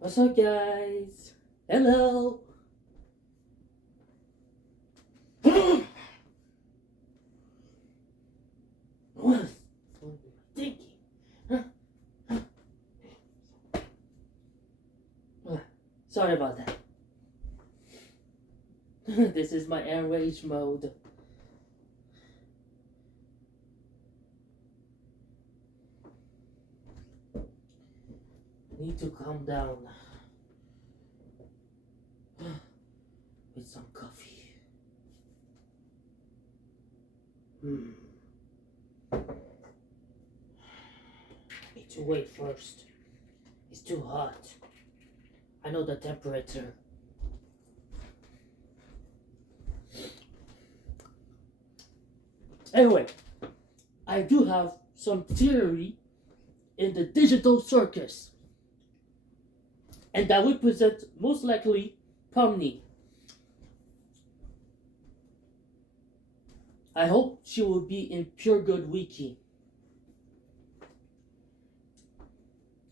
What's up, guys? Hello. What were you thinking? Huh? Sorry about that. This is my enrage mode. I need to calm down with some coffee. I need to wait first. It's too hot. I know the temperature. Anyway, I do have some theory in the digital circus, and that represents most likely Pomni. I hope she will be in Pure Good Wiki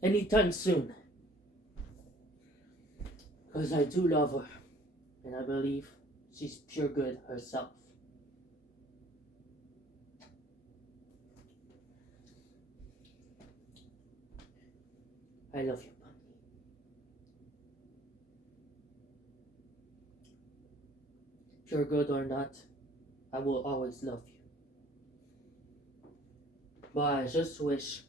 anytime soon, because I do love her, and I believe she's pure good herself. I love you, Pomni. Pure good or not, I will always love you. But I just wish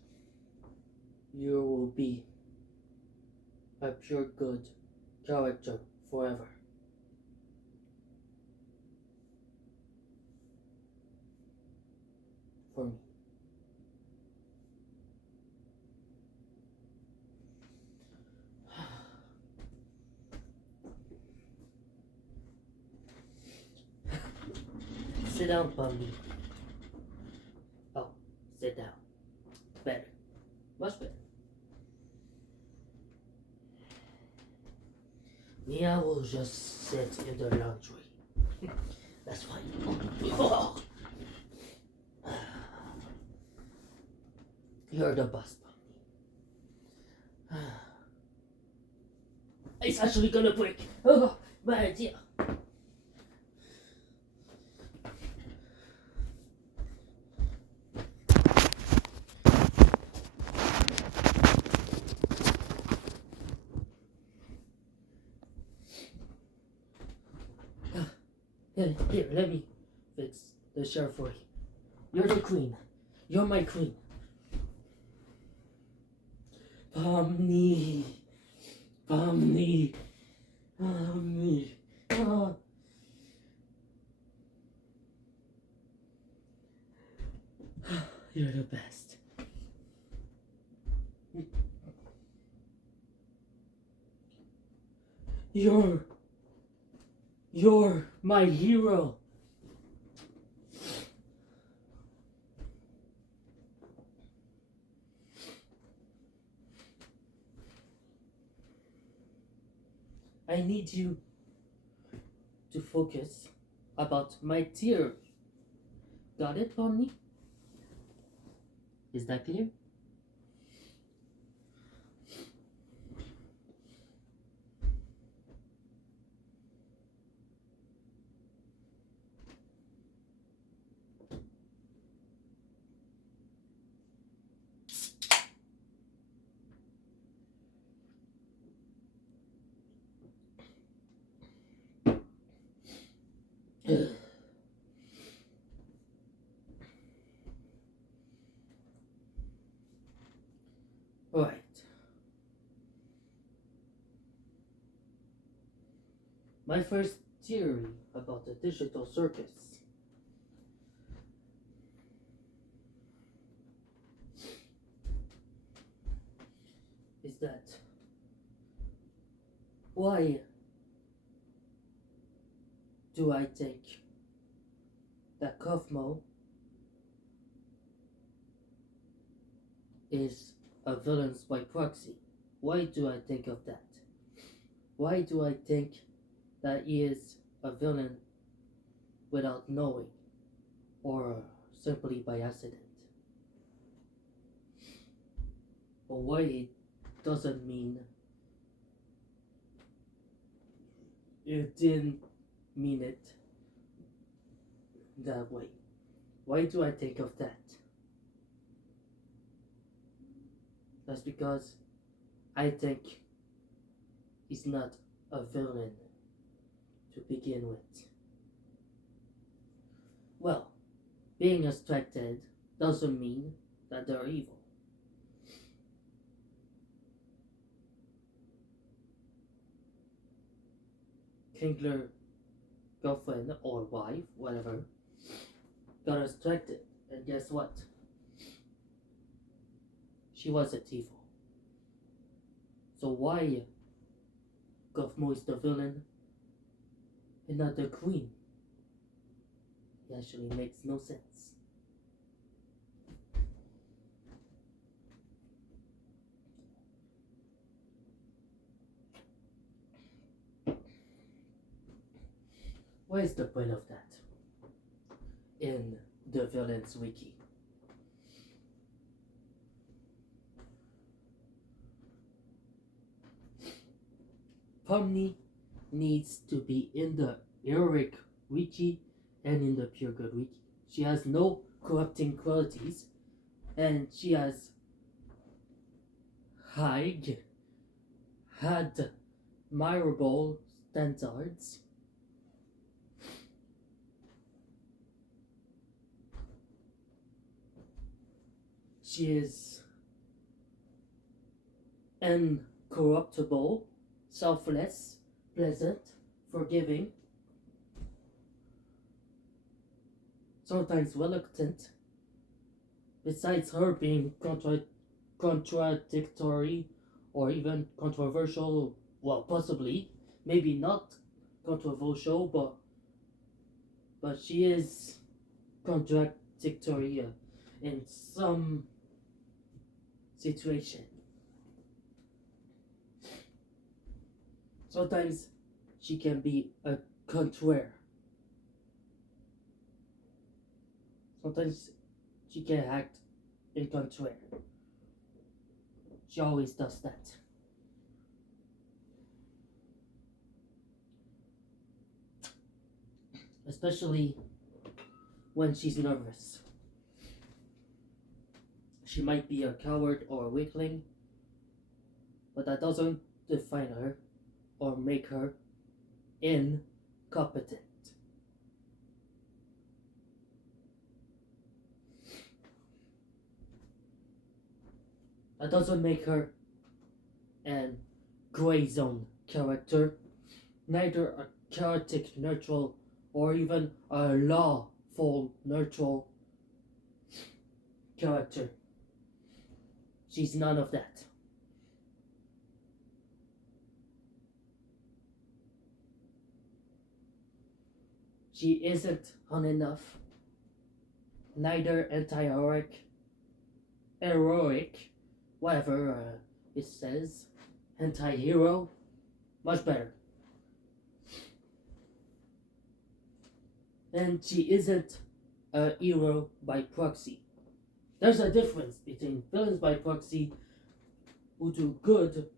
you will be a pure good character forever. For me. Sit down, Pomni. Oh, sit down. Better. Much better. Mia will just sit in the laundry. That's fine. Oh. You're the boss, Pomni. It's actually gonna break. Oh, my idea. Here, let me fix the chair for you. You're the queen. You're my queen. Pomni. Pomni. Pomni. Oh. You're the best. You're my hero. I need you to focus about my theory. Got it, Pomni? Is that clear? Alright. My first theory about the digital circus is that why do I think that Kofmo is a villain by proxy? Why do I think of that? Why do I think that he is a villain without knowing, or simply by accident? But why it doesn't mean You didn't mean it that way. Why do I think of that? That's because I think he's not a villain to begin with. Well, being abstracted doesn't mean that they're evil. Kingler girlfriend or wife, whatever, got distracted, and guess what? She wasn't evil. So why Gothmo is the villain and not the queen? It actually makes no sense. What is the point of that in the villain's wiki? Pomni needs to be in the heroic wiki and in the pure good wiki. She has no corrupting qualities, and she has had admirable standards. She is incorruptible, selfless, pleasant, forgiving, sometimes reluctant. Besides her being contradictory or even controversial, well, possibly, maybe not controversial, but she is contradictory in some situation. Sometimes she can be a contraire. Sometimes she can act in contraire. She always does that. Especially when she's nervous. She might be a coward or a weakling, but that doesn't define her or make her incompetent. That doesn't make her an gray zone character, neither a chaotic neutral or even a lawful neutral character. She's none of that. She isn't on enough, neither heroic, whatever it says, anti-hero, much better. And she isn't a hero by proxy. There's a difference between villains by proxy who do good,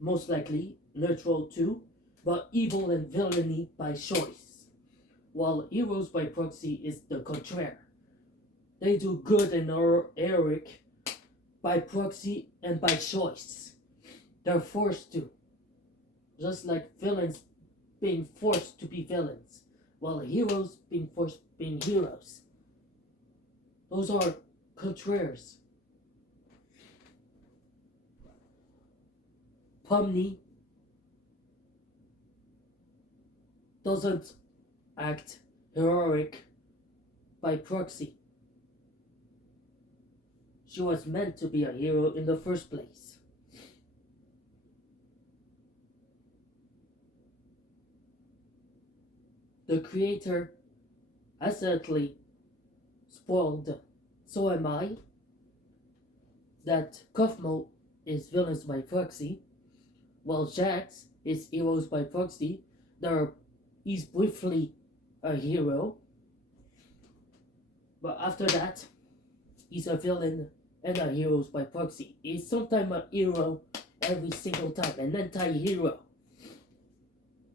most likely neutral too, but evil and villainy by choice. While heroes by proxy is the contraire. They do good and heroic by proxy and by choice. They're forced to. Just like villains being forced to be villains, while heroes being forced being heroes. Those are contraries. Pomni doesn't act heroic by proxy. She was meant to be a hero in the first place. The creator accidentally spoiled So Am I that Cosmo is villains by proxy, while Jax is heroes by proxy. He's briefly a hero, but after that, he's a villain and a heroes by proxy. He's sometimes a hero every single time, an anti-hero.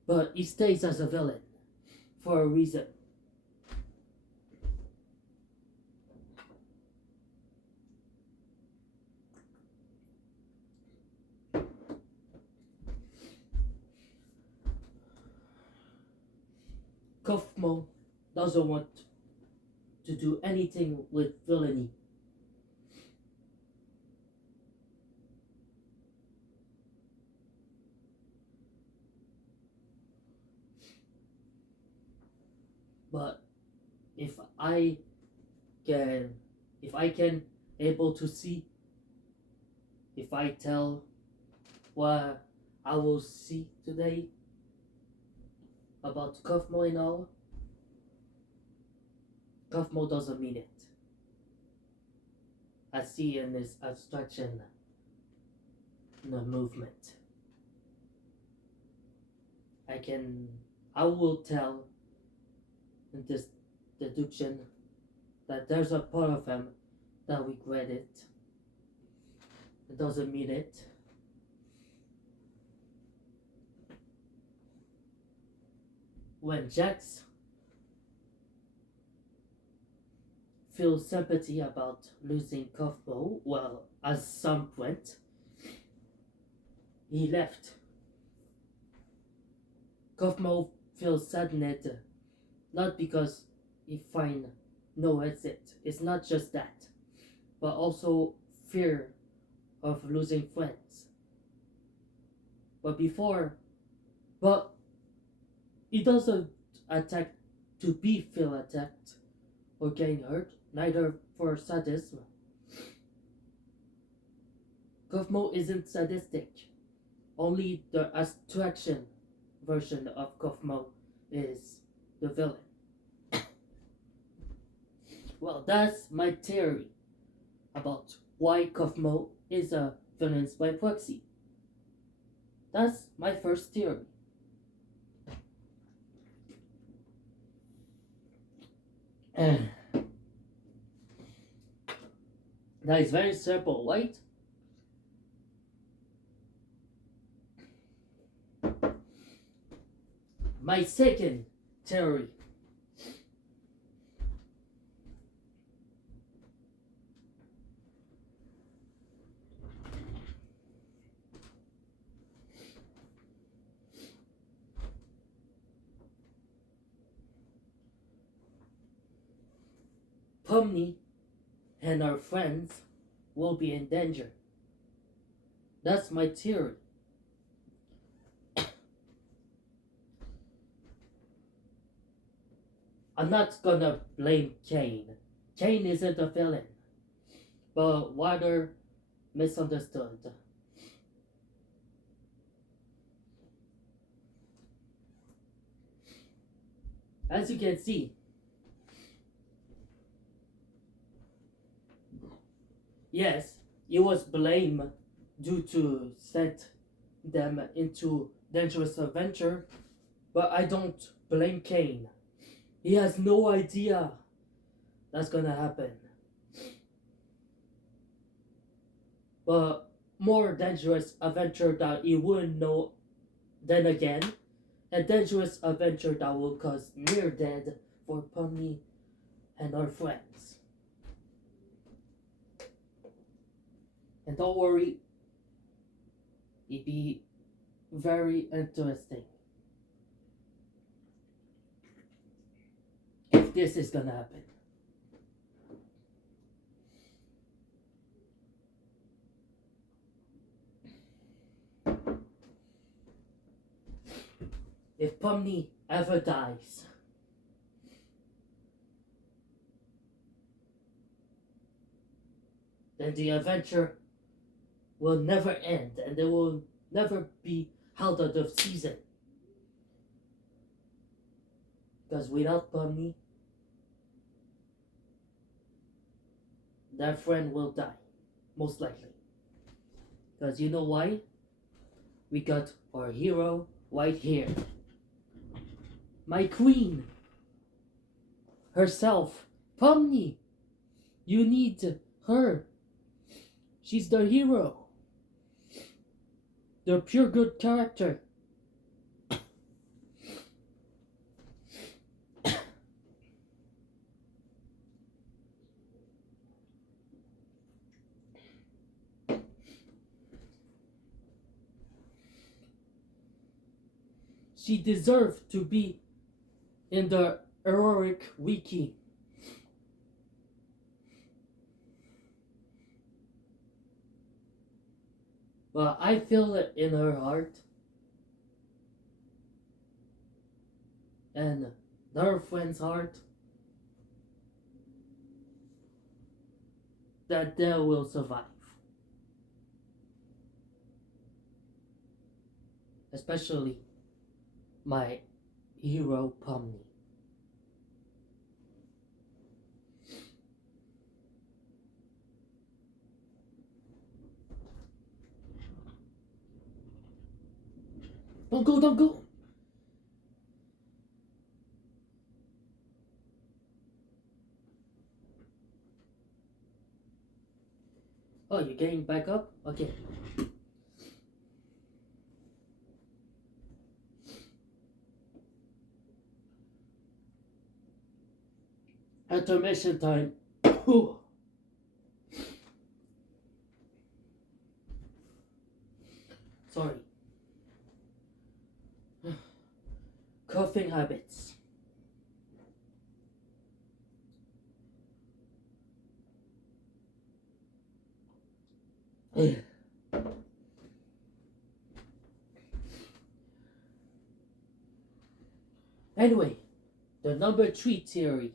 But he stays as a villain for a reason. Kaufmo doesn't want to do anything with villainy. But if I can, if I can able to see, if I tell what I will see today about Kaufmo and all, Kaufmo doesn't mean it. I see in this abstraction the movement. I will tell in this deduction that there's a part of him that regret it. It doesn't mean it. When Jax feels sympathy about losing Kaufmo, well, at some point, he left. Kaufmo feels saddened, not because he find no exit. It's not just that, but also fear of losing friends. But he doesn't attack to be feel attacked or getting hurt, neither for sadism. Kaufmo isn't sadistic. Only the abstraction version of Kaufmo is the villain. Well, that's my theory about why Kaufmo is a villain by proxy. That's my first theory. That is very simple, right? My second theory. Pomni and her friends will be in danger. That's my theory. I'm not gonna blame Kane. Kane isn't a villain, but rather misunderstood. As you can see, yes, it was blame due to set them into dangerous adventure, but I don't blame Kane. He has no idea that's gonna happen. But more dangerous adventure that he wouldn't know then again, a dangerous adventure that will cause near death for Pomni and her friends. And don't worry, it'd be very interesting if this is gonna happen. If Pomni ever dies, then the adventure will never end and there will never be held out of season. Because without Pomni, that friend will die, most likely. Because you know why? We got our hero right here. My queen herself, Pomni. You need her. She's the hero. The pure good character. She deserved to be in the heroic wiki. But I feel it in her heart and her friend's heart that they will survive. Especially my hero Pomni. Don't go, don't go! Oh, you're getting back up? Okay. Intermission time. Sorry. Coughing habits. Anyway, the number 3 theory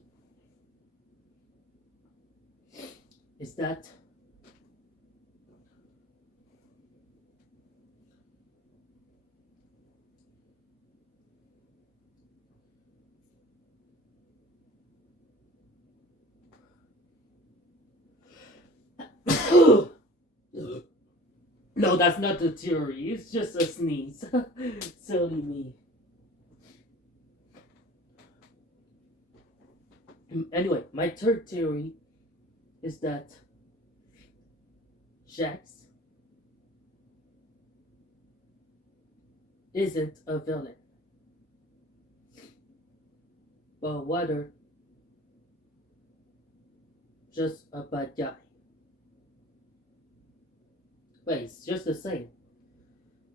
is that no, that's not the theory. It's just a sneeze. Silly me. Anyway, my third theory is that Jax isn't a villain, but rather just a bad guy. Wait, it's just the same.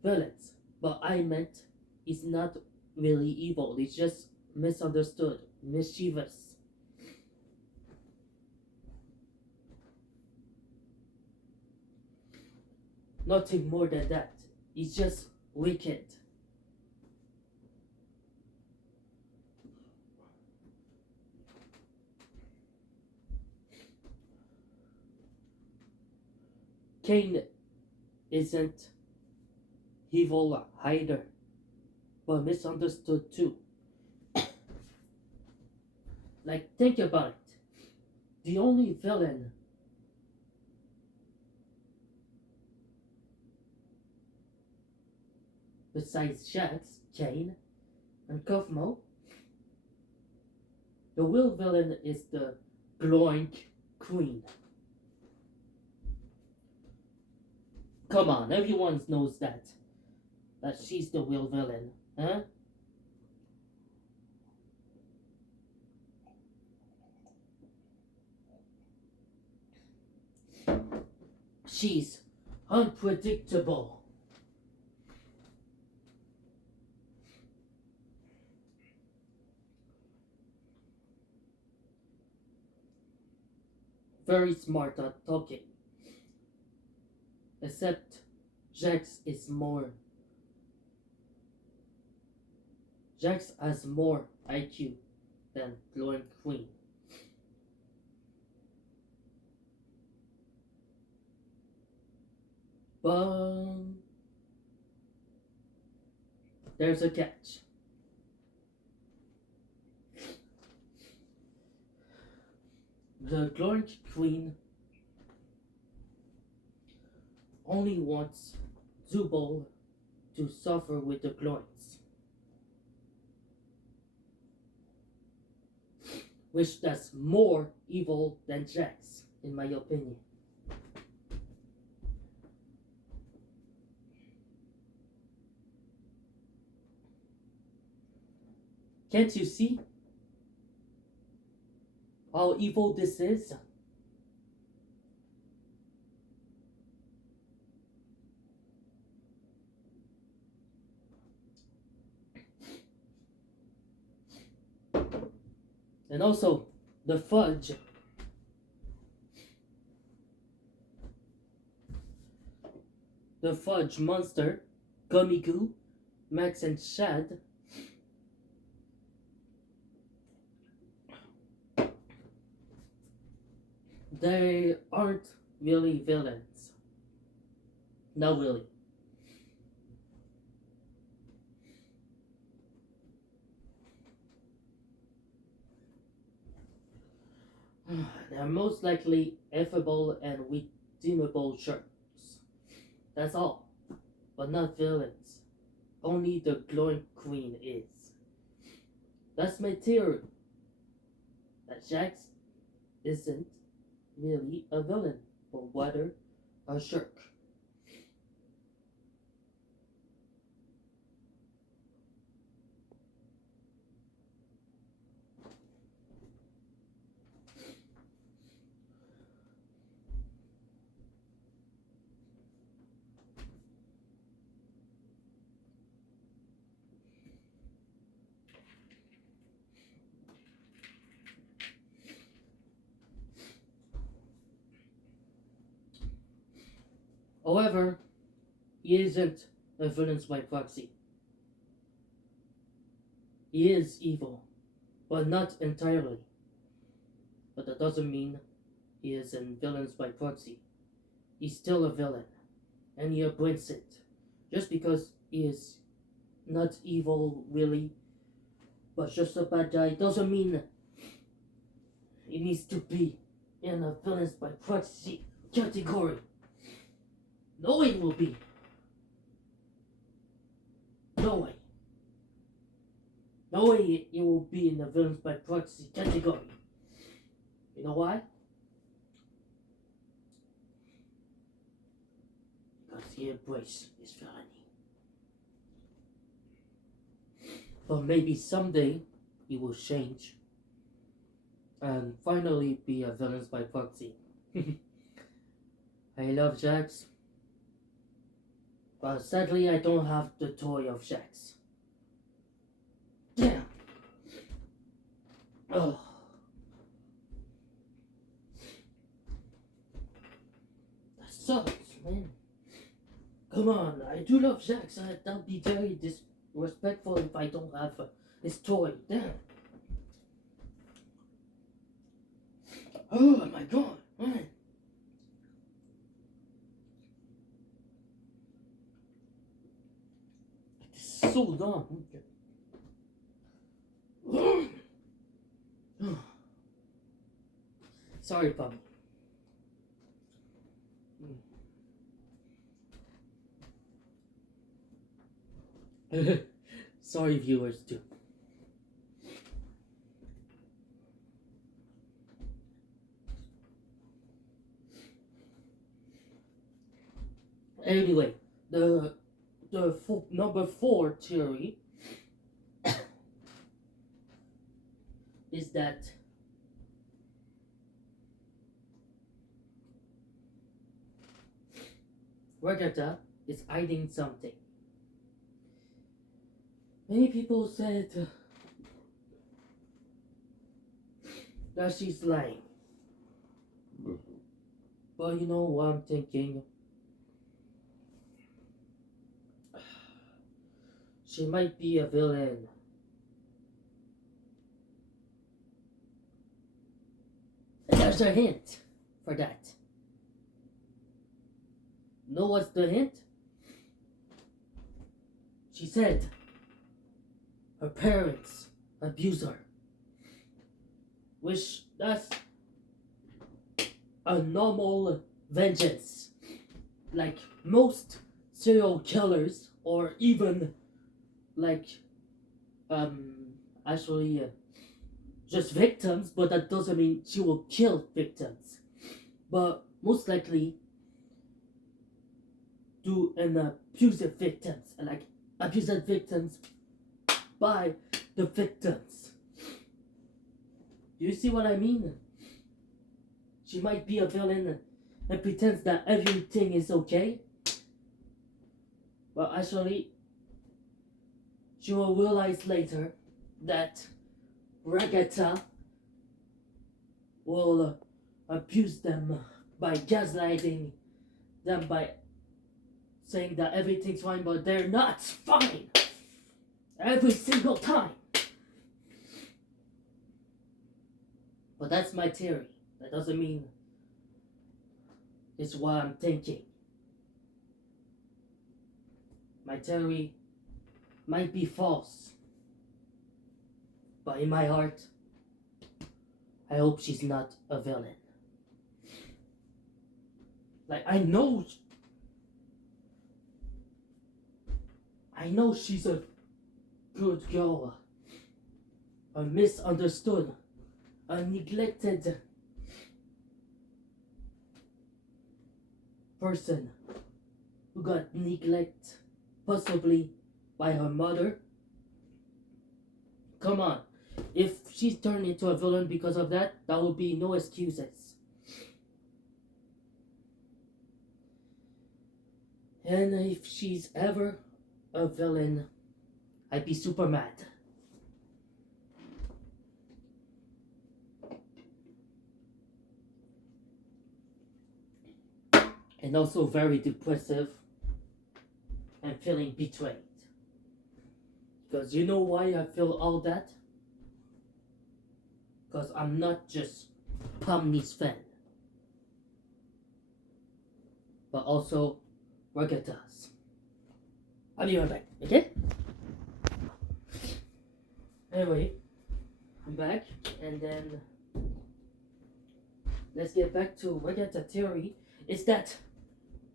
Villains. But I meant he's not really evil. He's just misunderstood, mischievous. Nothing more than that. He's just wicked. Cain isn't evil either, but misunderstood too. Like, think about it. The only villain besides Jax, Cain, and Cosmo, the real villain is the glowing queen. Come on, everyone knows that she's the real villain, huh? She's unpredictable. Very smart at talking. Except Jax is more. Jax has more IQ than Glowing Queen. But there's a catch. The Glowing Queen only wants Zubul to suffer with the Glorins, which that's more evil than Jax, in my opinion. Can't you see how evil this is? And also, the fudge monster, Gummy Goo, Max and Shad, they aren't really villains. Not really. They're most likely affable and redeemable sharks. That's all. But not villains. Only the glowing queen is. That's my theory. That Jax isn't really a villain, but rather a shark. However, he isn't a villain by proxy. He is evil, but not entirely. But that doesn't mean he is a villain by proxy. He's still a villain, and he admits it. Just because he is not evil, really, but just a bad guy, doesn't mean he needs to be in a villain by proxy category. No way it will be. No way. No way it will be in the villains by proxy category. You know why? Because he embraced his villainy. But maybe someday he will change and finally be a villains by proxy. I love Jax, but sadly I don't have the toy of Jax. Damn. Oh. That sucks, man. Come on, I do love Jax. That would be very disrespectful if I don't have his toy. Damn. Oh my god, man. It's so dumb. Sorry, puppy. Sorry, viewers, too. Anyway, the number 4 theory is that Regatta is hiding something. Many people said that she's lying. But you know what I'm thinking? She might be a villain. And there's a hint for that. Know what's the hint? She said her parents abuse her. Which that's a normal vengeance. Like most serial killers, or even like actually just victims, but that doesn't mean she will kill victims. But most likely do an abusive victims, like abusive victims by the victims. Do you see what I mean? She might be a villain and pretends that everything is okay, but actually she will realize later that Regatta will abuse them by gaslighting them, by saying that everything's fine, but they're not fine every single time. But that's my theory. That doesn't mean it's what I'm thinking. My theory might be false, but in my heart, I hope she's not a villain. Like, I know she's a good girl, a misunderstood, a neglected person who got neglected possibly by her mother. Come on, if she's turned into a villain because of that, there will be no excuses. And if she's ever a villain, I'd be super mad. And also very depressive and feeling betrayed. Because you know why I feel all that? Because I'm not just Pomni's fan, but also Regatta's. I'll be right back, okay? Anyway, I'm back, and then let's get back to Regatta theory. It's that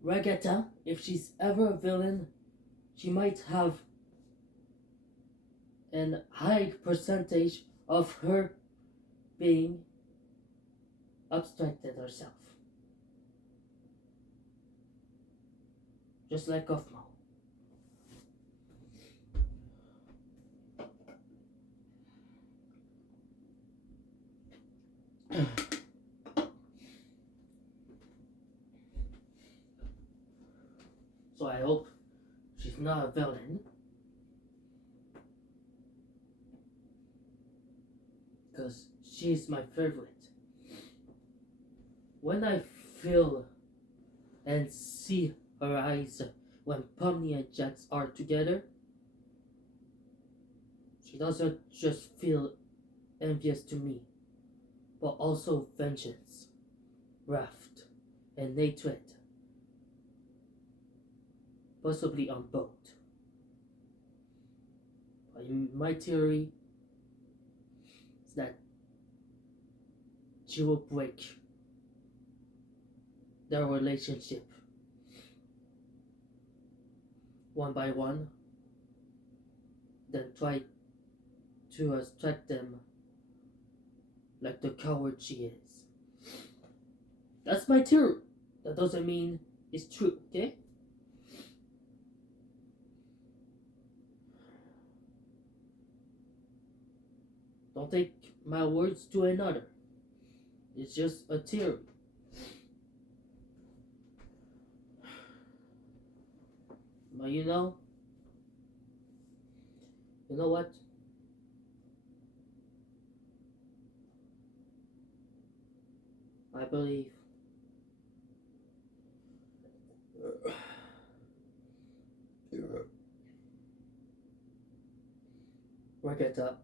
Regatta, if she's ever a villain, she might have a high percentage of her being abstracted herself. Just like Gothmo. So I hope she's not a villain, because she's my favorite. When I feel and see her eyes when Pomni and Jax are together, she doesn't just feel envious to me, but also vengeance, wrath, and hatred. Possibly on both. My theory is that she will break their relationship one by one, then try to extract them like the coward she is. That's my theory. That doesn't mean it's true, okay? Don't take my words to another. It's just a theory. But you know what? I believe Regatta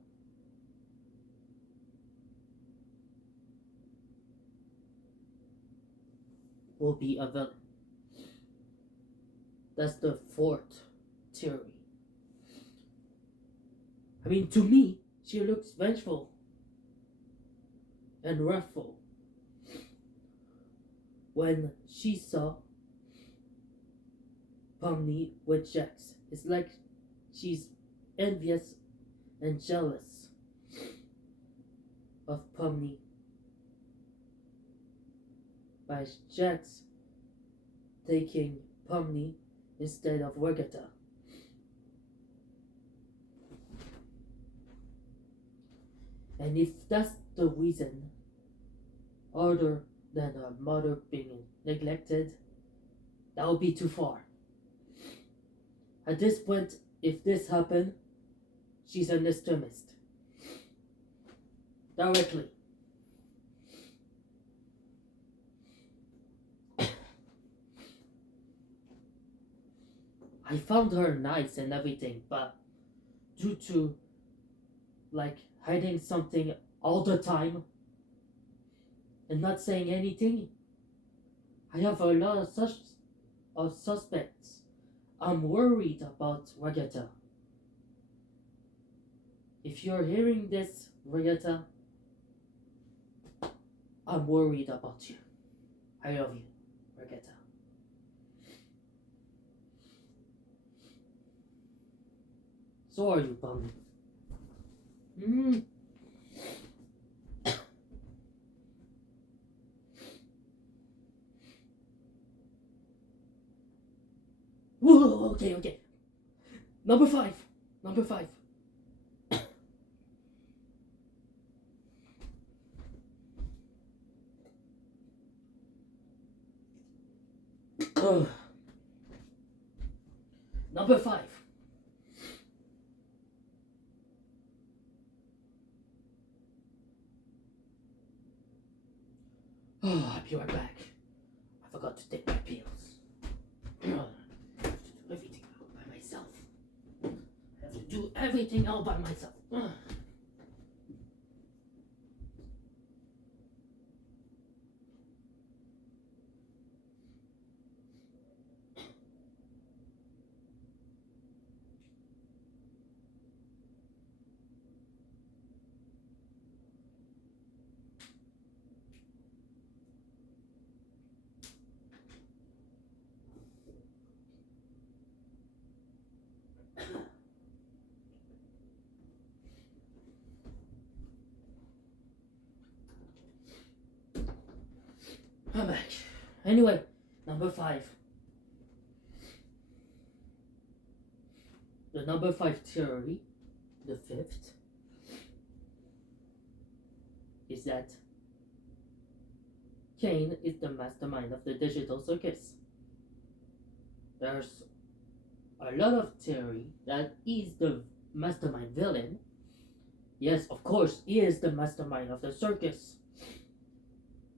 will be a villain. That's the fourth theory. I mean, to me, she looks vengeful and wrathful. When she saw Pomni with Jax, it's like she's envious and jealous of Pomni by Jax taking Pomni instead of Regatta. And if that's the reason, other than her mother being neglected, that would be too far. At this point, if this happened, she's an extremist. Directly. I found her nice and everything, but due to like hiding something all the time and not saying anything, I have a lot of suspects. I'm worried about Ragata. If you're hearing this, Ragata, I'm worried about you. I love you, Ragata. So are you, Bummy. Whoa, okay. Number five. Ugh. Number 5. Oh, I'll be right back. I forgot to take my pills. I have to do everything all by myself. I have to do everything all by myself. I'm back. Anyway, number 5. The number 5 theory, the 5th, is that Kane is the mastermind of the digital circus. There's a lot of theory that he's the mastermind villain. Yes, of course, he is the mastermind of the circus.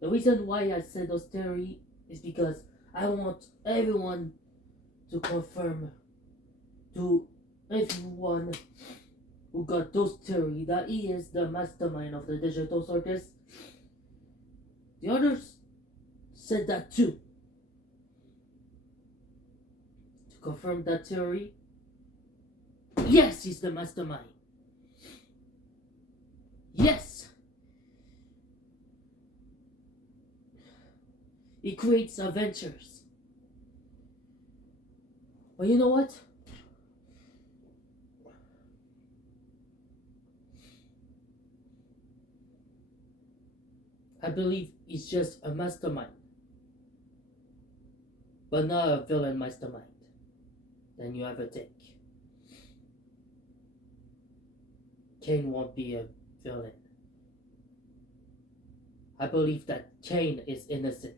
The reason why I said those theory is because I want everyone to confirm to everyone who got those theory that he is the mastermind of the digital circus. The others said that too. To confirm that theory, yes, he's the mastermind. Yes. He creates adventures. But you know what? I believe he's just a mastermind. But not a villain mastermind than you ever think. Kane won't be a villain. I believe that Kane is innocent.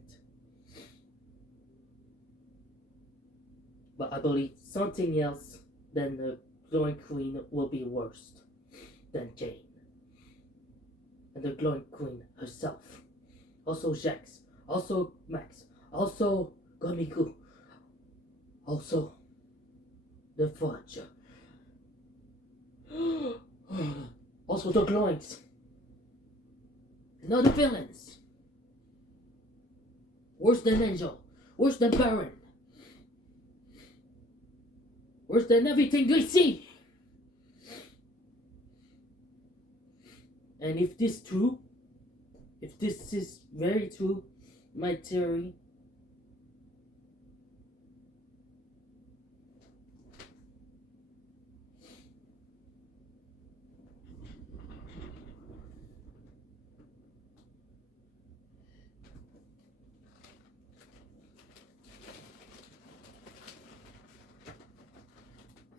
But I believe something else than the glowing queen will be worse than Kane. And the glowing queen herself. Also Jax. Also Max. Also Gomiku. Also the Fudge. Also the glowings. And other villains. Worse than Angel. Worse than Baron. Worse than everything they see. And if this is very true, my theory,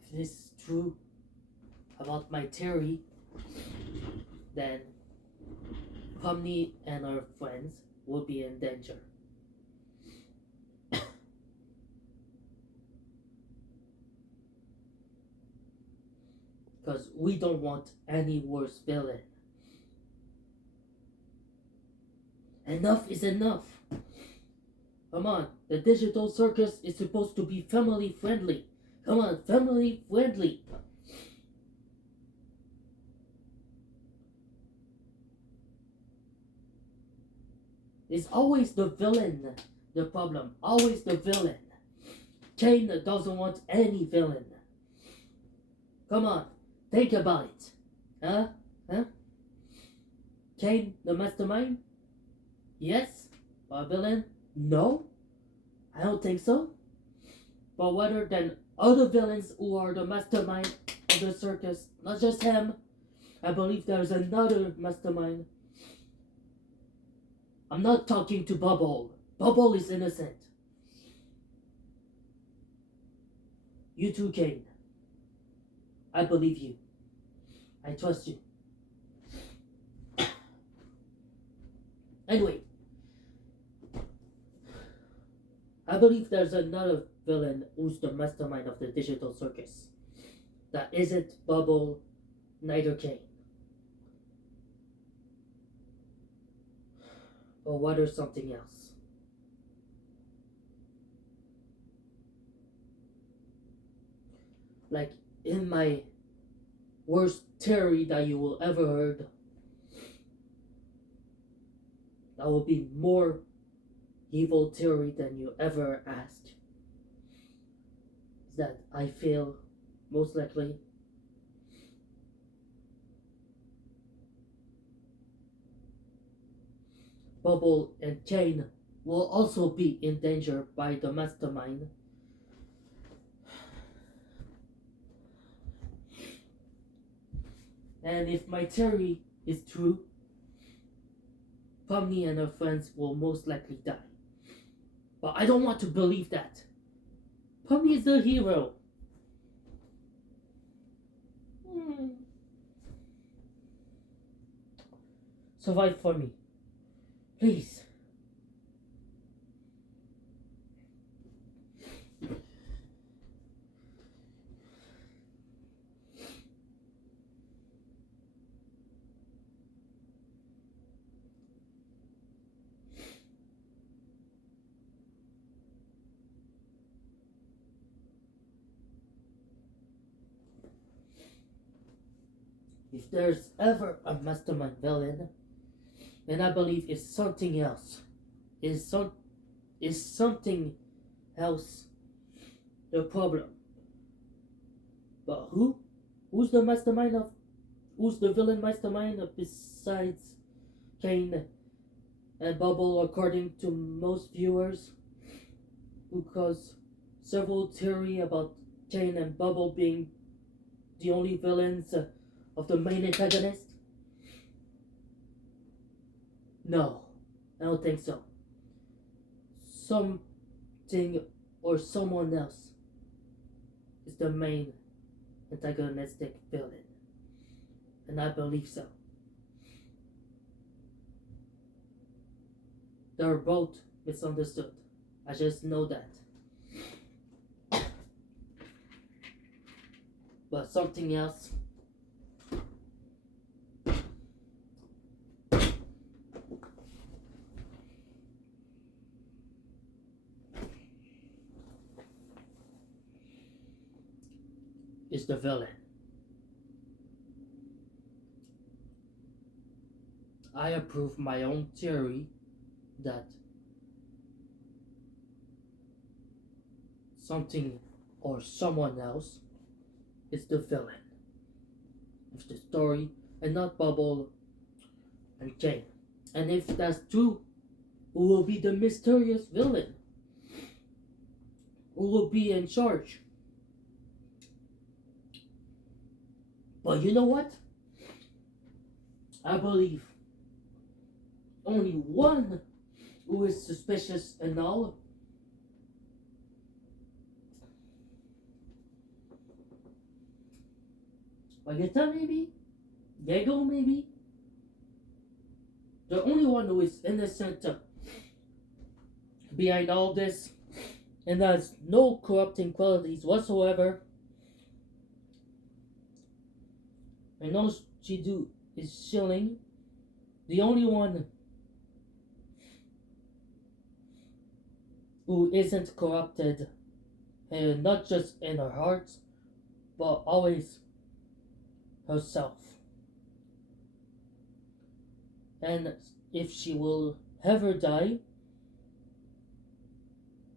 if this is true about my theory, then Pomni and her friends will be in danger. Because we don't want any worse villain. Enough is enough. Come on, the digital circus is supposed to be family friendly. Come on, family friendly. It's always the villain, the problem. Always the villain. Kane doesn't want any villain. Come on, think about it. Huh? Huh? Kane, the mastermind? Yes. A villain? No. I don't think so. But rather than other villains who are the mastermind of the circus, not just him, I believe there's another mastermind. I'm not talking to Bubble. Bubble is innocent. You too, Kane. I believe you. I trust you. Anyway, I believe there's another villain who's the mastermind of the digital circus. That isn't Bubble, neither Kane. Or rather something else. Like in my worst theory that you will ever heard, that will be more evil theory than you ever asked. Is that I feel most likely Bubble and Kane will also be in danger by the mastermind. And if my theory is true, Pomni and her friends will most likely die. But I don't want to believe that. Pomni is the hero. Survive for me. Please. If there's ever a mastermind villain, and I believe it's something else, is something else the problem. But who? Who's the mastermind of? Who's the villain mastermind of besides Kane and Bubble, according to most viewers, who cause several theory about Kane and Bubble being the only villains of the main antagonist? No, I don't think so. Something or someone else is the main antagonistic villain. And I believe so. They're both misunderstood. I just know that. But something else is the villain. I approve my own theory that something or someone else is the villain of the story and not Bubble and Kane. And if that's true, who will be the mysterious villain? Who will be in charge? But you know what? I believe only one who is suspicious and all. Vegeta maybe? Gego maybe? The one who is innocent behind all this and has no corrupting qualities whatsoever. And all she do is chilling. The only one who isn't corrupted, and not just in her heart, but always herself. And if she will ever die,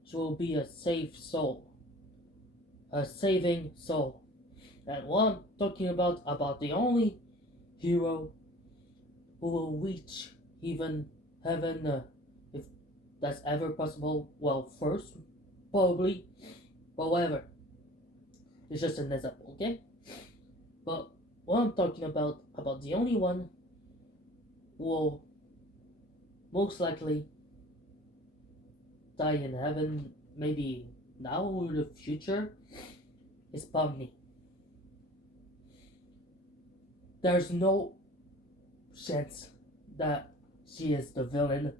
she will be a safe soul, a saving soul. And what I'm talking about the only hero who will reach even heaven, if that's ever possible. Well, first, probably, but whatever. It's just an example, okay? But what I'm talking about the only one who will most likely die in heaven, maybe now or in the future, is Pomni. There's no chance that she is the villain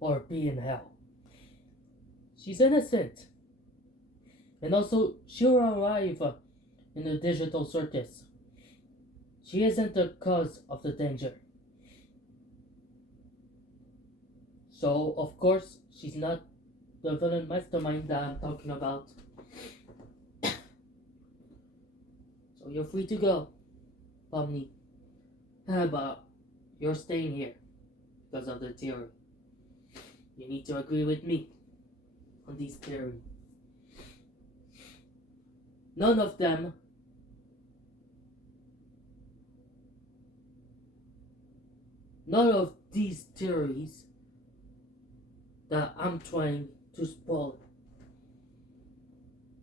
or be in hell. She's innocent. And also, she'll arrive in the digital circus. She isn't the cause of the danger. So, of course, she's not the villain mastermind that I'm talking about. So, you're free to go, Pomni. But you're staying here because of the theory. You need to agree with me on this theory. None of these theories that I'm trying to spoil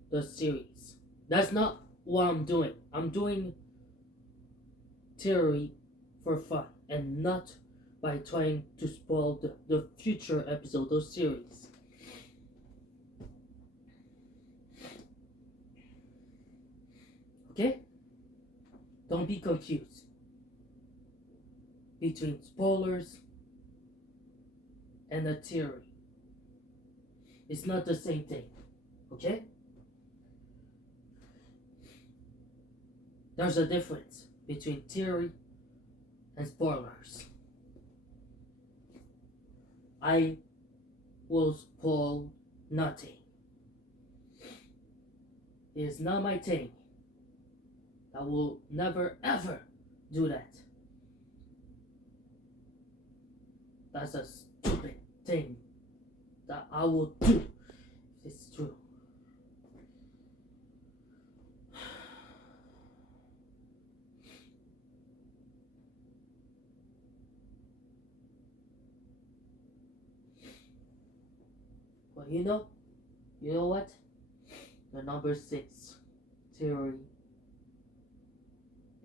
the series. That's not what I'm doing. I'm doing theory for fun and not by trying to spoil the future episode of series. Okay? Don't be confused between spoilers and a theory. It's not the same thing. Okay? There's a difference between theory and spoilers. I will spoil nothing. It is not my thing. I will never ever do that. That's a stupid thing that I will do. It's true. Well, you know what? The number 6 theory,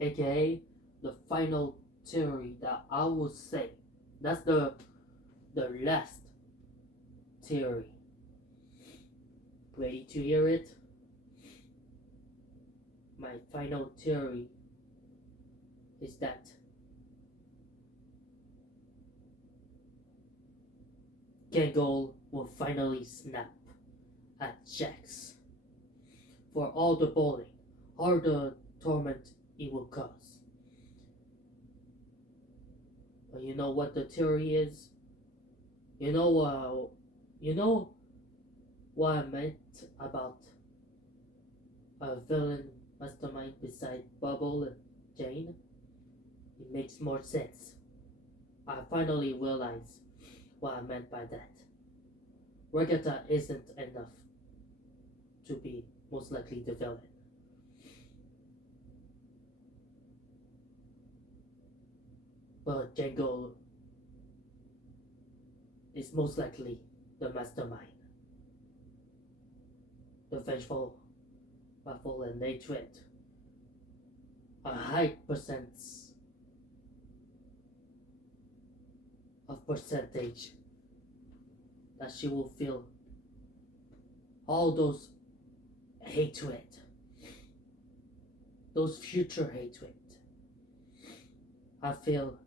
aka the final theory that I will say. That's the last theory. Ready to hear it? My final theory is that Gengol will finally snap at Jax for all the bullying or the torment it will cause. But you know what the theory is? You know what I meant about a villain mastermind beside Bubble and Jane? It makes more sense. I finally realized what I meant by that. Regatta isn't enough to be most likely the villain. But Django is most likely the mastermind. The vengeful, powerful, and hatred. A high percentage that she will feel all those hatred, those future hatred. I feel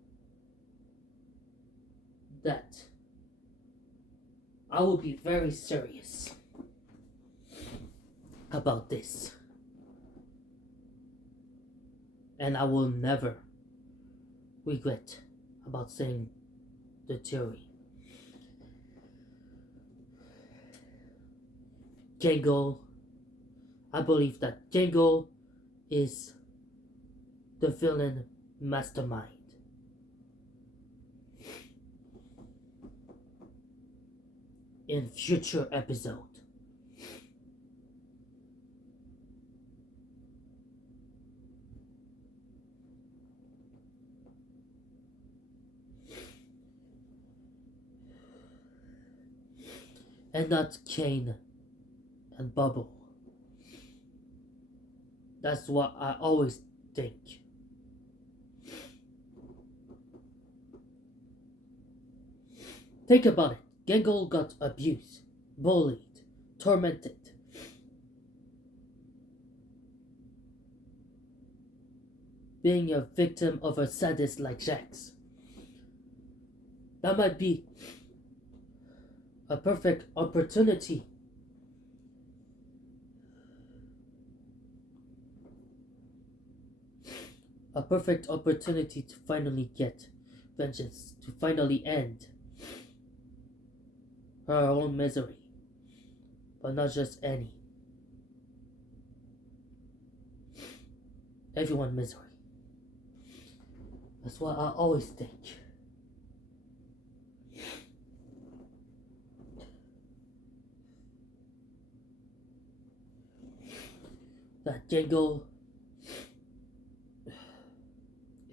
that I will be very serious about this. And I will never regret about saying the theory. Gengo, I believe that Gengo is the villain mastermind. In future episode. And not Kane and Bubble. That's what I always think. Think about it. Gengo got abused, bullied, tormented. Being a victim of a sadist like Jax. That might be a perfect opportunity to finally get vengeance, to finally end her own misery, but not just any. Everyone's misery. That's what I always think. That Gengo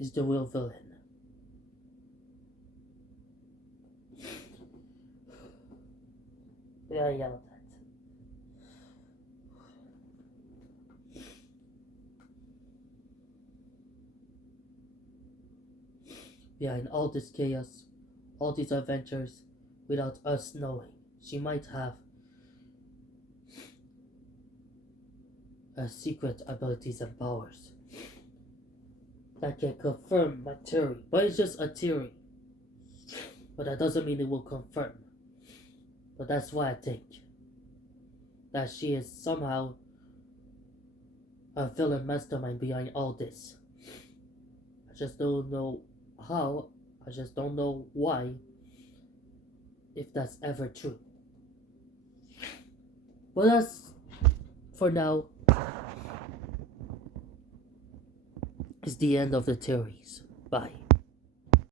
is the real villain. Yeah, I yelled that. Behind all this chaos, all these adventures, without us knowing, she might have secret abilities and powers that can confirm my theory. But it's just a theory. But that doesn't mean it will confirm. But that's why I think that she is somehow a villain mastermind behind all this. I just don't know how, I just don't know why, if that's ever true. But that's, for now, is the end of the theories. Bye.